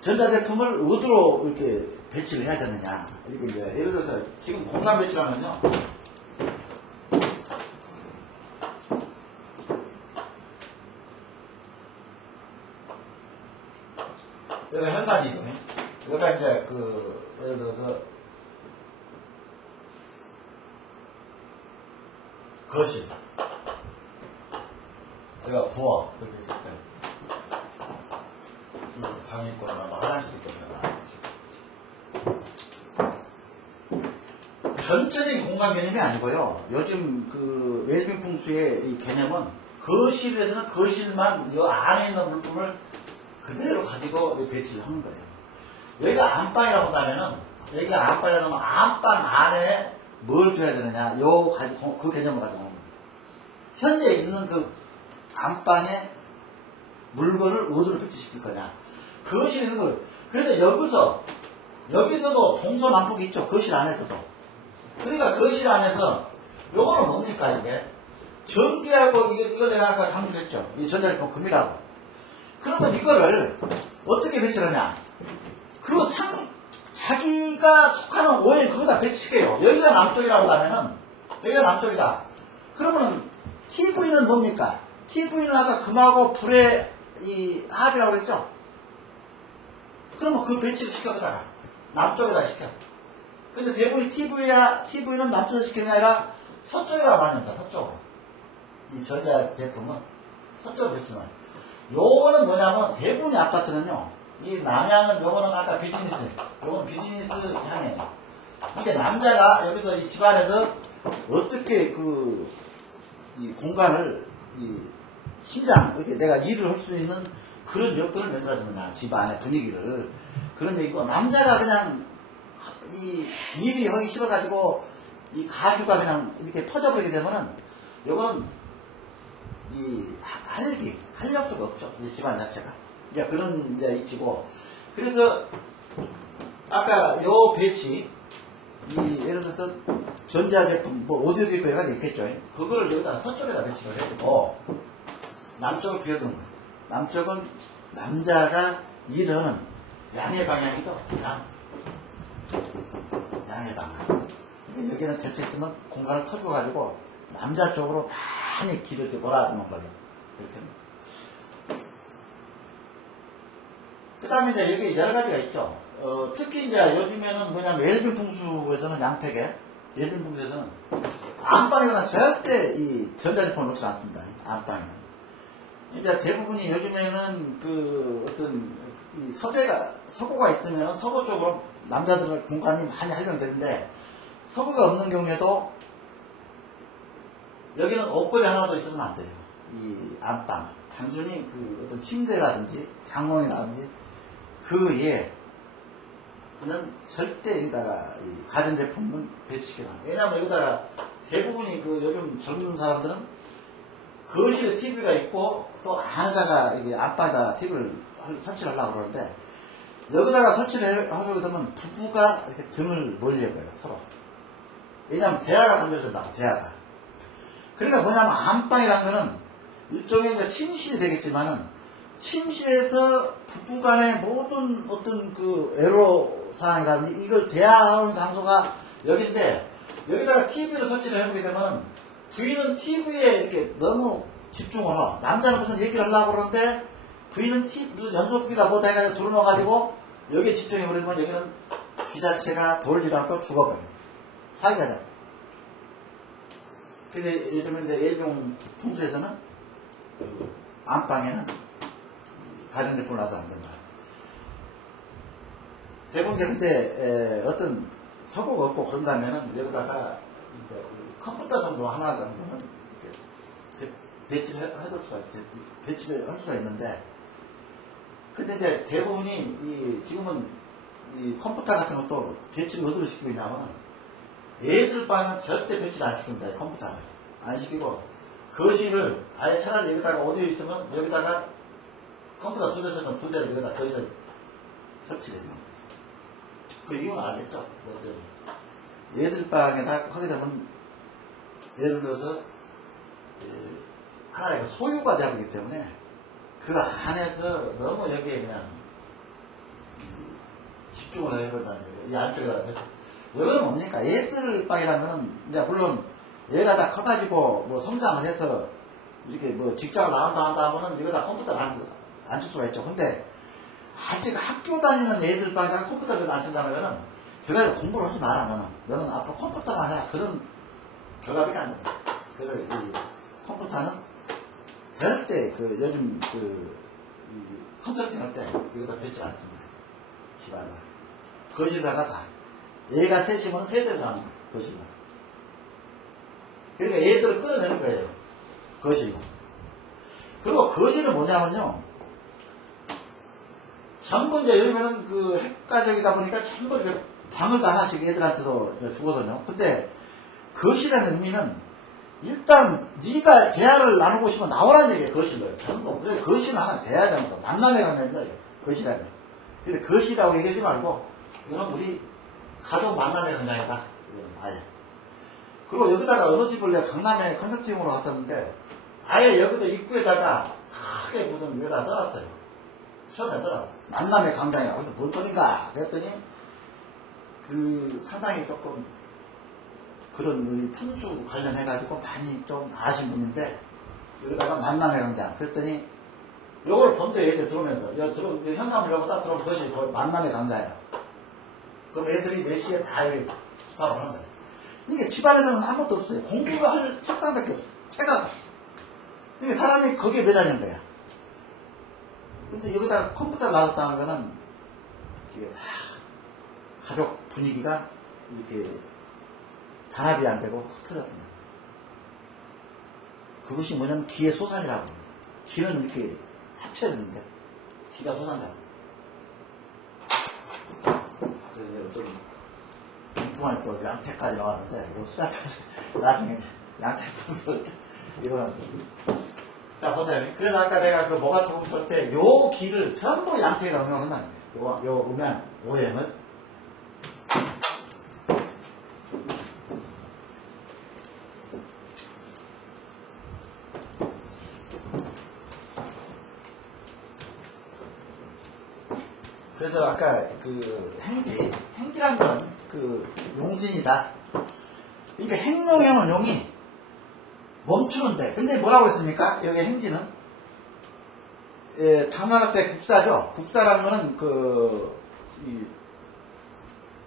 전자제품을 어디로 이렇게 배치를 해야 되느냐. 이렇게 이제 예를 들어서 지금 공간 배치라면요. 여기 한 가지 있네. 여기가 이제 예를 들어서 거실. 여기가 부엌. 그렇게 있을 때. 방이 있거나 화장실 있거나. 전체적인 공간 개념이 아니고요. 요즘 그 웰빙 풍수의 이 개념은 거실에서는 거실만 이 안에 있는 물품을 그대로 가지고 배치를 하는 거예요. 여기가 안방이라고 하면은 여기가 안방이라고 하면 안방 안에 뭘 줘야 되느냐 그 개념을 가지고 하는 거예요. 현재 있는 그 안방에 물건을 어디로 배치시킬 거냐. 거실에 있는 걸. 그래서 여기서도 동서남북이 있죠. 거실 안에서도. 그러니까 거실 안에서 요거는 뭡니까 이게? 전기하고 이거 내가 아까 강조했죠. 이 전자제품 금이라고. 그러면 이거를 어떻게 배치를 하냐? 자기가 속하는 오행 그거다 배치시켜요. 여기가 남쪽이라고 하면은 여기가 남쪽이다. 그러면 TV는 뭡니까? TV는 아까 금하고 불의 이 합이라고 했죠? 그러면 그 배치를 시켜더라. 남쪽에다 시켜. 근데 대부분 TV는 남쪽에 시키는 게 아니라 서쪽에다 많이 합니다. 서쪽으로. 이 전자제품은 서쪽으로 배치만. 요거는 뭐냐면 대부분의 아파트는요. 이 남향은 요거는 아까 비즈니스. 요거는 비즈니스 향이에요. 이게 남자가 여기서 이 집안에서 어떻게 이 공간을 심장 이렇게 내가 일을 할 수 있는 그런 여건을 만들어주느냐 집안의 분위기를 그런 얘기고 남자가 그냥 이 일이 하기 싫어가지고 이 가주가 그냥 이렇게 퍼져버리게 되면은 요거는 할 수가 없죠. 이 집안 자체가. 이제 그런 이제 있지고 그래서 아까 요 배치 예를 들어서 전자제품, 뭐 오디오 기획 여러 가지 있겠죠. 그걸 여기다 서쪽에다 배치를 해주고, 남쪽을 비워둔 거예요. 남쪽은 남자가 일은 양의 방향이죠. 양의 방향. 여기는 될 수 있으면 공간을 터줘가지고 남자 쪽으로 많이 길을 이렇게 몰아주는 걸로. 이렇게. 그 다음에 이제 여기 여러 가지가 있죠. 특히 이제 요즘에는 뭐냐면 웰빙 풍수에서는 양택에, 웰빙 풍수에서는 안방에는 절대 이 전자제품을 놓지 않습니다. 안방에. 이제 대부분이 요즘에는 그 어떤 이 서고가 있으면 서고 쪽으로 남자들의 공간이 많이 활용되는데, 서고가 없는 경우에도 여기는 옷걸이 하나도 있어서는 안 돼요. 이 안방. 단순히 그 어떤 침대라든지 장롱이라든지 그 외에 그는 절대 여기다가 이 가전제품은 배치시켜라. 왜냐하면 여기다가 대부분이 그 요즘 젊은 사람들은 거실에 TV가 있고 또 안에다가 이게 안방에다가 TV를 설치를 하려고 그러는데, 여기다가 설치를 하게 되면 부부가 이렇게 등을 멀리해버려요, 서로. 왜냐하면 대화가 걸려진다고, 대화가. 그러니까 뭐냐면 안방이라는 거는 일종의 이제 침실이 되겠지만은, 침실에서 부부 간의 모든 어떤 그 애로사항이라든지 이걸 대화하는 장소가 여기인데, 여기다가 TV를 설치를 해보게 되면 부인은 TV에 이렇게 너무 집중을 하고, 남자는 무슨 얘기를 하려고 그러는데 부인은 무슨 연속기다 뭐다 해가지고 들어놓아가지고 여기에 집중해버리면 여기는 귀 자체가 돌리라고 죽어버려요. 사기가 돼. 그래서 예를 들면 이제 일종 풍수에서는 안방에는 가전제품을 놔서 안 된다. 대부분 근데 어떤 서고가 없고 그런다면은 여기다가 이제 컴퓨터 정도 하나 정도는 배치를 배치를 할 수가 있는데, 근데 이제 대부분이 지금은 이 컴퓨터 같은 것도 배치를 어디로 시키고 있냐면, 애들 방은 절대 배치를 안 시킵니다. 컴퓨터를 안 시키고 거실을 아예 차라리 여기다가 오디오 있으면 여기다가 컴퓨터 두 대를 여기다 거기서 설치를 해요. 그 이유는 알겠죠? 애들 방에다 하게 되면 예를 들어서 하나의 소유가 되기 때문에 그 안에서 너무 여기에 그냥 집중을 해버린다는 거예요. 이 안쪽에다가. 여기는 뭡니까? 애들 방이라면은 이제 물론 얘가 다 커가지고 뭐 성장을 해서 이렇게 뭐 직장을 나온다 하면은 여기다 컴퓨터를 안 칠 수가 있죠. 근데 아직 학교 다니는 애들 방에다 컴퓨터를 안 친다면은 걔가 공부를 하지 마라. 너는 앞으로 컴퓨터만 해라. 그런 결합이 안 된다. 그래서 이 컴퓨터는 절대 그 요즘 컨설팅 할 때 여기다 배치 않습니다. 집안에. 거실다가 다. 얘가 셋이면 세대를 가는 거실로. 그러니까 얘들을 끌어내는 거예요. 거실로. 그리고 거실은 뭐냐면요. 전부 이제 요즘에는 그 핵가족이다 보니까 전부 이렇게 방을 다 하나씩 애들한테도 주거든요. 근데 거실이라는 의미는 일단 네가 대화를 나누고 싶으면 나오라는 얘기예요. 거실로. 전부. 그래서 거실은 하나 돼야 됩니다. 만남의 관계입니다. 거실이라면. 근데 거실이라고 얘기하지 말고 이건 우리 가족 만남의 현장이다. 아예. 그리고 여기다가 어느 집을 내가 강남에 컨설팅으로 갔었는데 아예 여기도 입구에다가 크게 무슨 여기다 써놨어요. 처음에 써놨어요. 만남의 광장이라고. 그래서 뭔 소린가? 그랬더니 그 상당히 조금 그런 풍수 관련해가지고 많이 좀 아신 분인데 여기다가 만남의 광장. 그랬더니 요걸 본데 애들 들어오면서 현관을 열고 딱 들어오면 그것이 만남의 광장이야. 그럼 애들이 몇 시에 다 이렇게 집합을 하는 거예요. 이게 집안에서는 아무것도 없어요. 공부가 할 책상밖에 없어요. 책가가. 이게 사람이 거기에 매달리는 거야. 근데 여기다가 컴퓨터를 놔뒀다는 거는 이게 다 가족 분위기가 이렇게 단합이 안 되고 흩어졌습니다. 그것이 뭐냐면 기의 소산이라고 해요. 기는 이렇게 합쳐졌는데 기가 소산이라고. 그래서 좀 엉뚱하게 또 양태까지 나왔는데 이거 수다도 나중에 양태 분석 이거는 자 보세요. 그래서 아까 내가 그 뭐가 쏠 때 요 기를 전부 양태에다 응용을 한다는 거예요. 요 음양 오행을 그래서 아까 그 행기란 건 그 용진이다. 그러니까 행용형은 용이 멈추는데, 근데 뭐라고 했습니까? 여기 행진은 당나라 때 국사죠. 국사라는 거는 이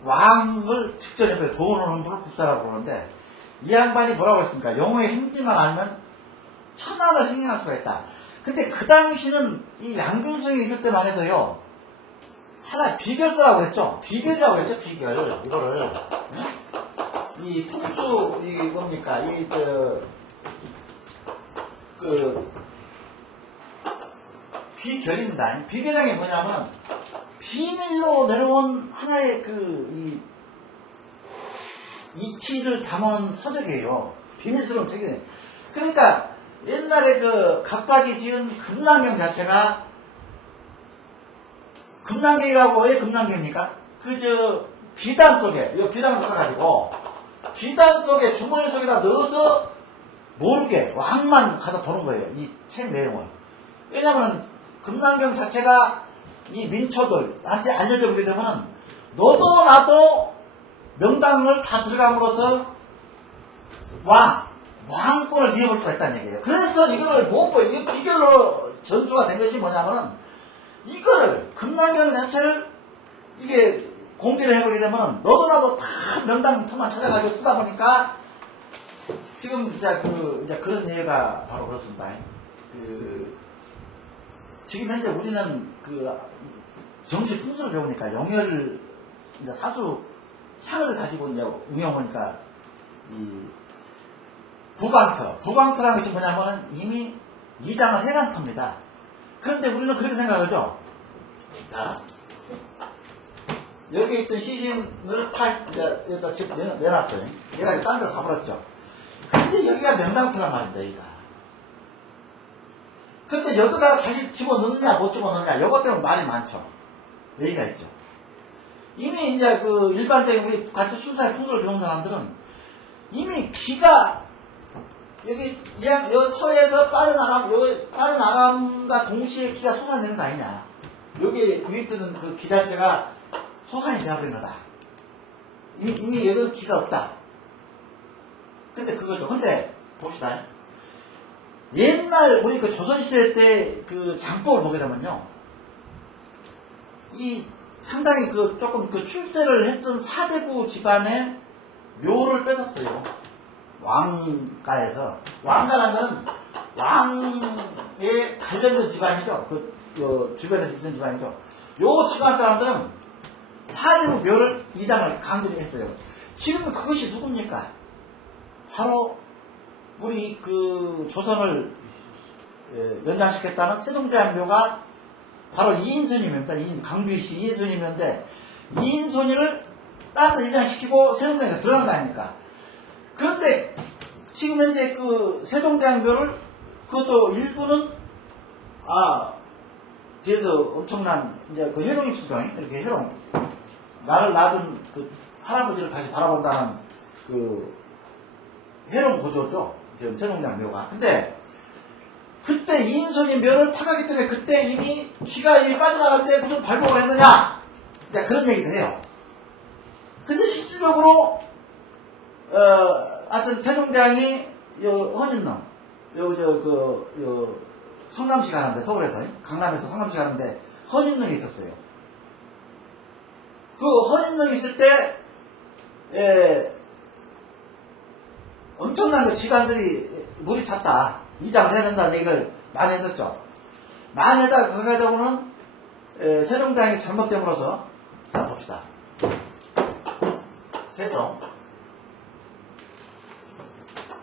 왕을 직접 옆에 도우는 분을 국사라고 그러는데, 이 양반이 뭐라고 했습니까? 영어의 행진만 알면 천하를 행행할 수가 있다. 근데 그 당시는 이 양균성이 있을 때만 해도요, 하나 비결서라고 그랬죠? 비결이라고 그랬죠? 비결. 이거를. 이 풍수, 이 뭡니까? 비결입니다. 비결이라는 게 뭐냐면, 비밀로 내려온 하나의 이치를 담은 서적이에요. 비밀스러운 책이에요. 그러니까, 옛날에 각박이 지은 금난경 자체가, 금난경이라고 왜 금난경입니까? 비단 속에, 이 비단을 써가지고, 비단 속에 주머니 속에다 넣어서 모르게 왕만 가서 보는 거예요. 이 책 내용을. 왜냐면 금난경 자체가 이 민초들한테 알려져 보게 되면 너도 나도 명당을 다 들어감으로써 왕권을 이어볼 수가 있다는 얘기예요. 그래서 이거를 무엇보다 이 비결로 전수가 된 것이 뭐냐면은 이거를 금난경 자체를 이게 공개를 해보게 되면 너도 나도 다 명당 터만 찾아가지고 쓰다 보니까 지금 이제 그런 예가 바로 그렇습니다. 지금 현재 우리는 정치 풍수를 배우니까 영열 이제 사수 향을 가지고 이제 응용하니까 이 부광터라는 것이 뭐냐면은 이미 이장을 해간 터입니다. 그런데 우리는 그렇게 생각하죠. 자, 여기 있던 시신을 여기다 집 내놨어요. 얘가 딴 데로 가버렸죠. 근데 여기가 명당터란 말입니다, 여기가. 근데 여기다가 다시 집어넣느냐, 못 집어넣느냐, 이것 때문에 말이 많죠. 얘기가 있죠. 이미 이제 일반적인 우리 같이 순사의 풍수를 배운 사람들은 이미 기가 여기 터에서 빠져나감과 동시에 기가 솟아내는 거 아니냐. 여기 위에 뜨는 그 기 자체가 솟아내 되어버린 거다. 이미 여기는 기가 없다. 근데 그거죠. 근데 봅시다. 옛날 우리 조선시대 때 장법을 보게 되면요, 이 상당히 조금 출세를 했던 사대부 집안의 묘를 뺏었어요. 왕가에서. 왕가라는 거는 왕에 관련된 집안이죠. 주변에서 있는 집안이죠. 요 집안 사람들은 사대부 묘를 이장을 강제로 했어요. 지금은 그것이 누굽니까? 바로 우리 조선을 연장시켰다는 세종대왕묘가 바로 이인손님입니다. 강주이씨 이인손님인데, 이인손이를 따서 이장시키고 세종대왕에 들어간 거 아닙니까? 그런데 지금 현재 세종대왕묘를 그것도 일부는 뒤에서 엄청난 이제 해롱 입수죠. 이렇게 해롱 나를 낳은 할아버지를 다시 바라본다는 해롱 고조죠. 지금 세종대왕묘가. 근데 그때 이인손이 묘를 파가기 때문에 그때 이미 기가 이미 빠져나갈 때 무슨 발목을 했느냐, 그런 얘기도 해요. 근데 실질적으로 하여튼 세종대왕이 헌인릉 성남시 가는데, 서울에서 강남에서 성남시 가는데 헌인릉이 있었어요. 그 헌인릉 있을 때 엄청난 지관들이 물이 찼다, 이장을 해야 된다는 얘기를 많이 했었죠. 많이 했다가 그 가지고는 세종대왕이 잘못됨으로써, 자 봅시다. 세종,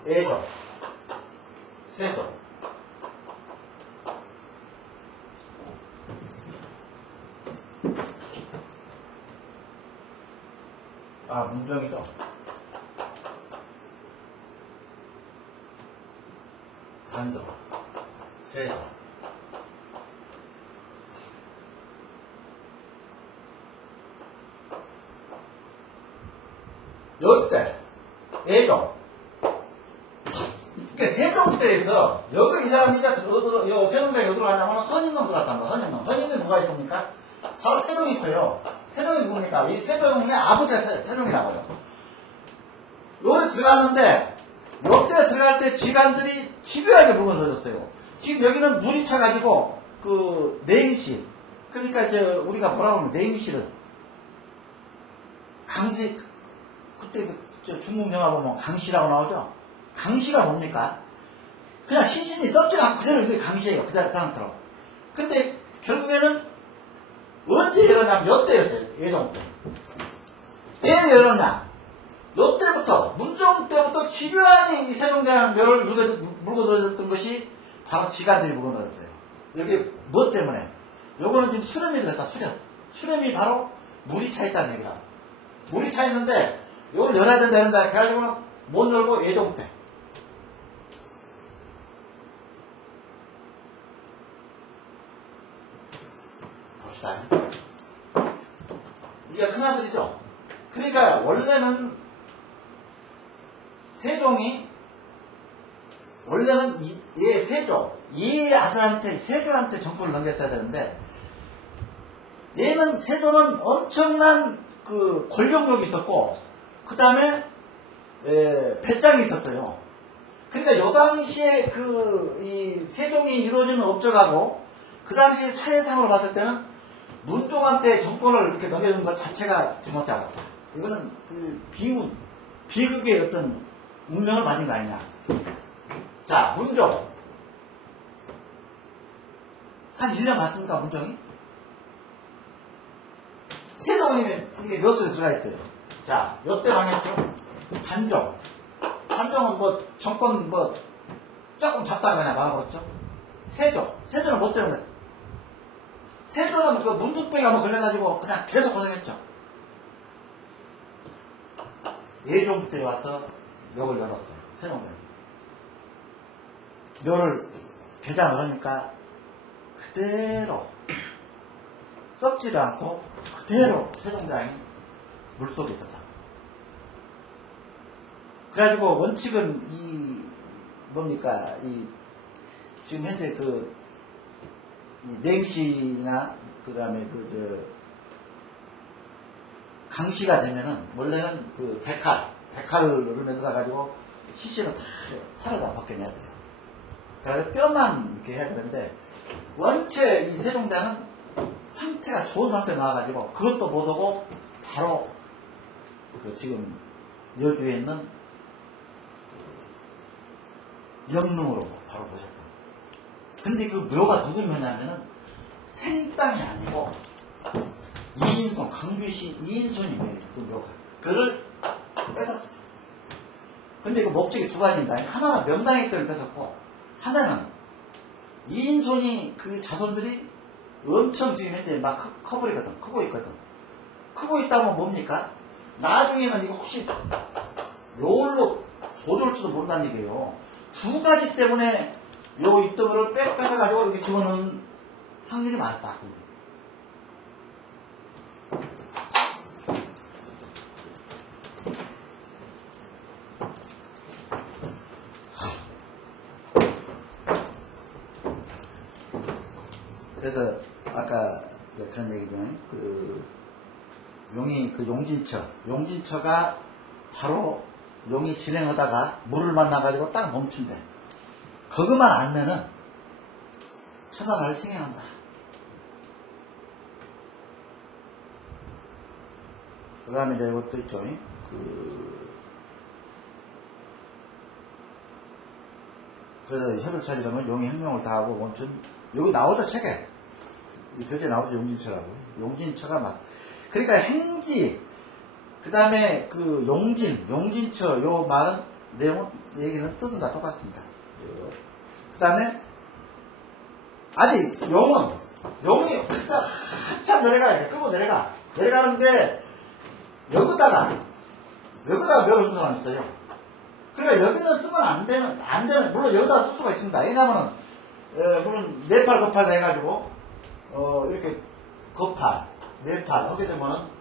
애종, 세종. 문정이죠. 단종, 세종. 요때 애종. 그러니까 세종 때에서 여기 이 사람이 세종대에 어디로 가냐면 헌인릉 들어갔단 말이야. 헌인릉 누가 있습니까? 바로 태종이 있어요. 태종이 누굽니까? 이 세종의 아버지가 태종이라고요. 요리 들어갔는데, 요때 들어갈 때 지간들이 집요하게 묵어넣어졌어요. 지금 여기는 물이 차가지고, 그, 냉실. 그러니까 이제 우리가 뭐라고 하면 냉실을. 강시, 그때 그 중국 영화 보면 강시라고 나오죠? 강시가 뭡니까? 그냥 시신이 썩지 않고 그대로 이게 강시예요. 그대로 상태로. 근데 결국에는 언제 열었냐면 요때였어요. 예종 때. 왜 열었냐? 요때부터, 문종 때부터 집요하게 이 세종대왕 묘를 물고 넣어졌던 것이 바로 지가들이 물고 넣었어요. 여기 무엇 때문에? 요거는 지금 수렴이 들었다, 수렴. 수렴이 바로 물이 차 있다는 얘기야. 물이 차 있는데, 요걸 열어야 된다. 그래가지고는 못 열고 예종 때. 봅시다. 이게 큰아들이죠? 그러니까 원래는 세종이 원래는 이 아들한테 세종한테 정권을 넘겼어야 되는데 얘는 세종은 엄청난 그 권력력이 있었고 그 다음에 배짱이 있었어요. 그러니까 요 당시에 이 세종이 이루어지는 업적하고 그 당시 사회상으로 봤을 때는 문종한테 정권을 이렇게 넘겨주는 것 자체가 잘못하고 이거는 그 비극의 어떤 운명을 받은 거 아니냐. 자, 문종. 한 1년 갔습니까, 문종이? 세종이 이게 몇 수에 들어가 있어요. 자, 요때 망했죠? 단종. 단종은 뭐, 정권 뭐, 조금 잡다가 그냥 막아버렸죠? 세종은 못 들어갔어요. 세종은 그 문득병이 한번 걸려가지고 그냥 계속 고생했죠. 예종 때 와서 묘를 열었어요. 세종대. 묘를 개장을 하니까 그대로 썩지도 않고 그대로 세종대왕이 물속에 있었다. 그래가지고 원칙은 뭡니까 지금 현재 이 냉시나 그 다음에 강시가 되면은 원래는 그 백칼을 매달아 가지고 시신을 다 살을 다 벗겨내야 돼요. 그래서 뼈만 이렇게 해야 되는데 원체 이 세종대왕은 상태가 좋은 상태로 나와가지고 그것도 못하고 바로 지금 여주에 있는 영릉으로 바로 보셨어요. 근데 그 묘가 누구 묘냐면은 생땅이 아니고 이인손, 강주시 이인손이 그 묘가. 그를 뺏었어요. 근데 그 목적이 두 가지입니다. 하나는 명당의 뼈를 뺏었고, 하나는 이인손이 그 자손들이 엄청 지금 현재 막 커버리거든. 크고 있거든. 크고 있다면 뭡니까? 나중에는 이거 혹시 요걸로 도돌지도 모른다는 얘기예요. 두 가지 때문에 요 입더물을 뺏어가지고 이렇게 집어넣는 확률이 많다. 그래서 아까 그런 얘기죠. 용이 용진처가 바로 용이 진행하다가 물을 만나가지고 딱 멈춘대. 거기만 알면은 천하를 행해한다. 그 다음에 이제 이것도 있죠. 그래서 협을 차리려면 용이 혁명을 다하고 멈춘, 여기 나오죠, 책에. 이 교재에 나오죠, 용진처라고. 용진처가 맞. 그러니까 행지, 그 다음에 용진처, 요 말은, 얘기는 뜻은 다 똑같습니다. 그 다음에, 아직 용이 한참 내려가야 돼. 끌고 내려가는데, 여기다가 묘를 쓰는 사람이 있어요. 그러니까 여기는 쓰면 안 되는, 물론 여기다 쓸 수가 있습니다. 왜냐면은, 물론, 네팔 해가지고, 이렇게, 네팔 하게 되면은,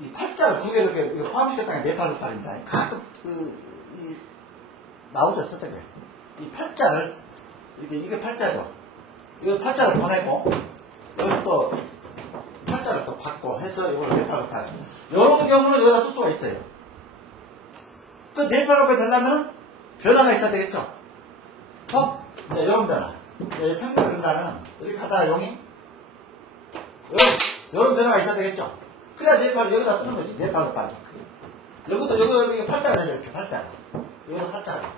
이 팔자를 두 개 이렇게 포함시켰다는 게 네팔 거팔입니다. 가끔, 나오죠, 서택에. 이 팔자를, 이게 팔자죠. 이거 팔자를 보내고, 여기 또 팔자를 또 받고 해서 이걸 네팔로파. 이런 경우는 여기다 쓸 수가 있어요. 그 네팔로파 되려면 변화가 있어야 되겠죠. 네, 이런 변화. 네, 평균 변화는 여기 가다가 용이 이런 변화가 있어야 되겠죠. 그래야 네팔 여기다 쓰는 거지. 네팔로파. 여기 팔자가 되죠. 이렇게 팔자가. 여기도 팔자가.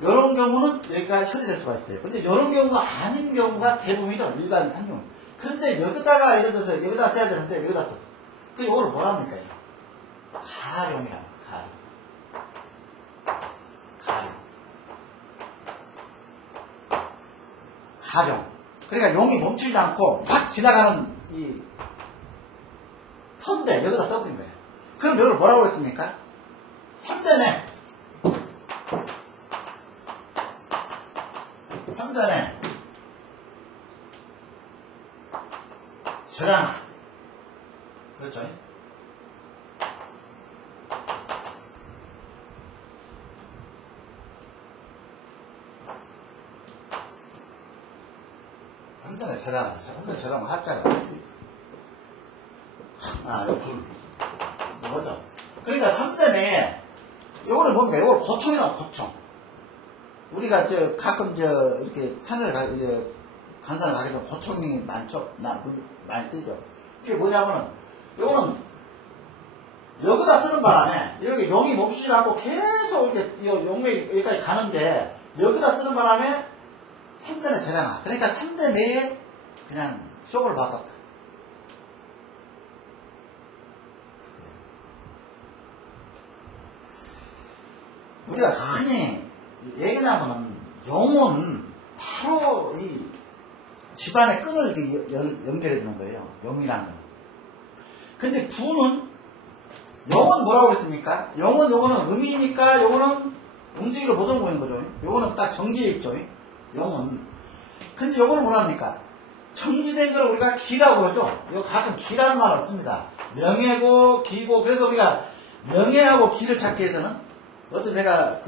이런 경우는 여기까지 처리될 수가 있어요. 근데 이런 경우가 아닌 경우가 대부분이죠. 일반 상용. 근데 여기다가 예를 들어서 여기다 써야 되는데 여기다 썼어. 그 이거를 뭐라 합니까? 가용이라고. 가용. 그러니까 용이 멈추지 않고 막 지나가는 이 선대 여기다 써버린 거예요. 그럼 이걸 뭐라고 했습니까? 3대네. 3대네. 절하나. 그렇죠? 한전에 절하나. 한전에 절하면 합자가. 불. 뭐죠? 그러니까 3대네. 요거는 뭡니까? 요거 고총이라고, 고총. 우리가 가끔 이렇게 산을 간산을 가게 되면 고총이 많죠? 많이 뜨죠? 그게 뭐냐면은, 요거는 여기다 쓰는 바람에, 여기 용이 멈추지 않고 계속 이렇게 용맥이 여기까지 가는데, 여기다 쓰는 바람에 3대네 제량아. 그러니까 3대 내에 그냥 쇼를 바꿨다. 우리가 흔히 얘기하면은 용은 바로 이 집안의 끈을 이렇게 연결해 주는 거예요. 용이라는 건. 근데 부는 용은 뭐라고 했습니까? 요거는 음이니까 요거는 움직이로 보존 보이는 거죠. 요거는 딱 정지해 있죠. 용은. 근데 요거는 뭐랍니까? 정지된 걸 우리가 기라고 그러죠. 이거 가끔 기라는 말을 씁니다. 명예고 기고. 그래서 우리가 명예하고 기를 찾기 위해서는 어쨌든 내가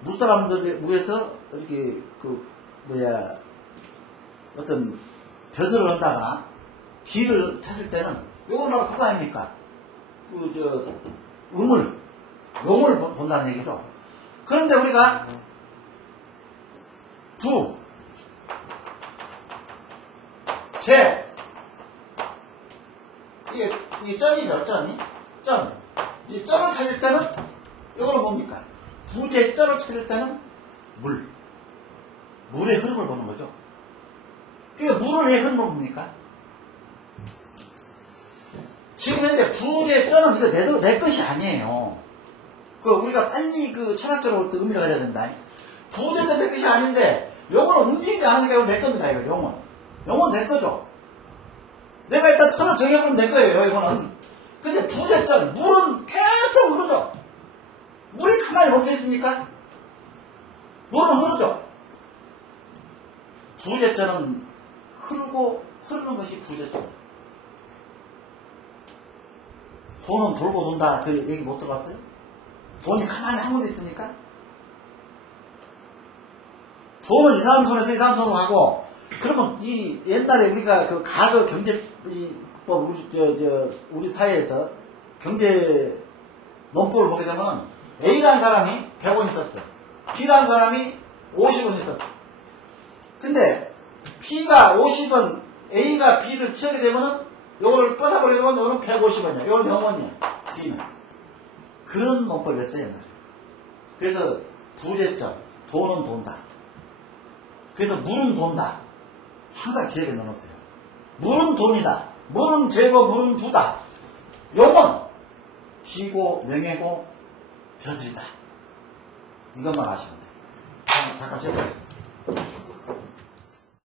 무사람들 위해서 이렇게 어떤 벼슬을 한다거나 기를 찾을 때는 요거는 바로 그거 아닙니까? 용을 본다는 얘기죠. 그런데 우리가 부, 제, 이게 점이죠, 점이. 점. 이 점을 찾을 때는 이거는 뭡니까? 부대점을 찾을 때는 물의 흐름을 보는 거죠. 그러니까 물을 왜 흐름을 봅니까? 지금 현재 부대점은 근데 내 것이 아니에요. 우리가 빨리 철학적으로 의미를 가져야 된다. 부대점 내 것이 아닌데, 요거는 움직이지 않으니까 이건 내 겁니다, 이거, 용은 내 거죠. 내가 일단 턴을 정해보면 내 거예요, 이거는. 근데 부대점, 물은 계속 흐르죠. 물이 가만히 멈춰 있습니까? 물은 흐르죠. 부대점은 흐르는 것이 부대점. 돈은 돌고 돈다. 그 얘기 못 들어봤어요? 돈이 가만히 한 군데 있습니까? 돈을 이 사람 손에서 이 사람 손으로 가고, 그러면 옛날에 우리가 가거 경제법, 우리 사회에서 경제 논법을 보게 되면 A라는 사람이 100원 있었어. B라는 사람이 50원 있었어. 근데 B가 50원, A가 B를 치게 되면은 요거를 뻗어버리게 되면 요거는 150원이야. 요거는 0원이야. B는. 그런 논법이었어요, 옛날에. 그래서 부재점, 돈은 돈다. 그래서 물은 돈다. 항상 기억에 넣어놓으세요. 물은 돈이다. 물은 재고, 물은 부다. 요건 기고, 명예고, 벼슬이다. 이것만 아시면 돼요. 잠깐 쉬어보겠습니다.